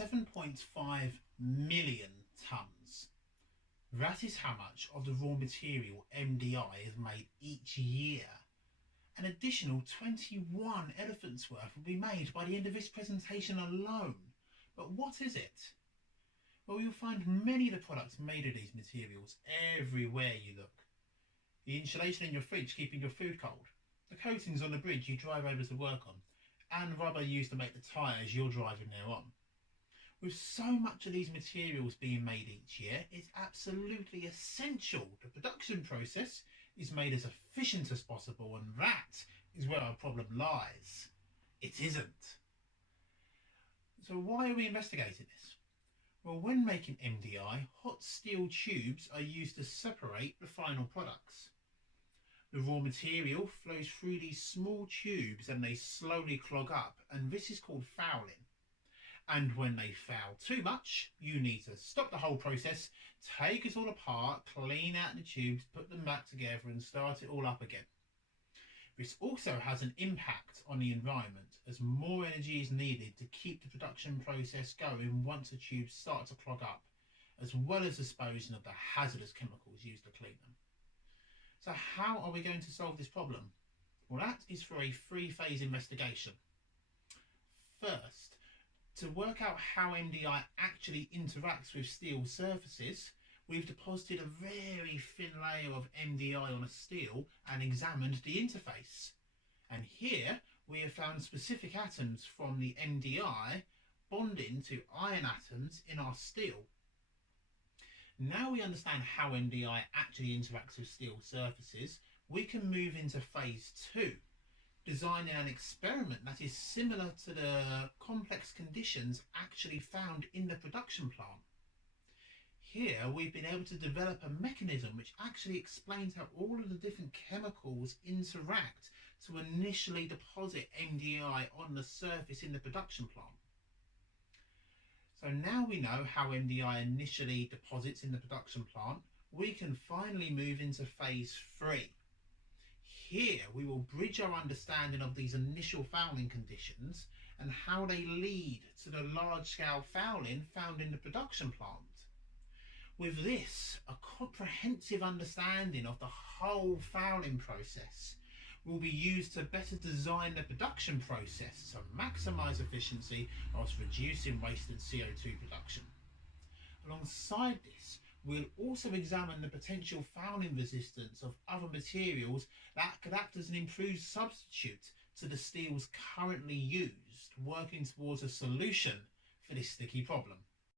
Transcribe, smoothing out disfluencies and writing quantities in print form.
7.5 million tonnes. That is how much of the raw material MDI is made each year. An additional 21 elephants worth will be made by the end of this presentation alone. But what is it? Well, you'll find many of the products made of these materials everywhere you look. The insulation in your fridge keeping your food cold, the coatings on the bridge you drive over to work on, and rubber used to make the tyres you're driving there on. With so much of these materials being made each year, it's absolutely essential the production process is made as efficient as possible, and that is where our problem lies. It isn't. So why are we investigating this? Well, when making MDI, hot steel tubes are used to separate the final products. The raw material flows through these small tubes and they slowly clog up, and this is called fouling. And when they foul too much, you need to stop the whole process, take it all apart, clean out the tubes, put them back together and start it all up again. This also has an impact on the environment, as more energy is needed to keep the production process going once the tubes start to clog up, as well as disposing of the hazardous chemicals used to clean them. So how are we going to solve this problem? Well, that is for a three-phase investigation. First, to work out how MDI actually interacts with steel surfaces, we've deposited a very thin layer of MDI on a steel and examined the interface. And here we have found specific atoms from the MDI bonding to iron atoms in our steel. Now we understand how MDI actually interacts with steel surfaces, we can move into phase 2, designing an experiment that is similar to the complex conditions actually found in the production plant. Here we've been able to develop a mechanism which actually explains how all of the different chemicals interact to initially deposit MDI on the surface in the production plant. So now we know how MDI initially deposits in the production plant, we can finally move into phase 3. Here we will bridge our understanding of these initial fouling conditions and how they lead to the large-scale fouling found in the production plant. With this, a comprehensive understanding of the whole fouling process will be used to better design the production process to maximise efficiency whilst reducing waste and CO2 production. Alongside this, we'll also examine the potential fouling resistance of other materials that could act as an improved substitute to the steels currently used, working towards a solution for this sticky problem.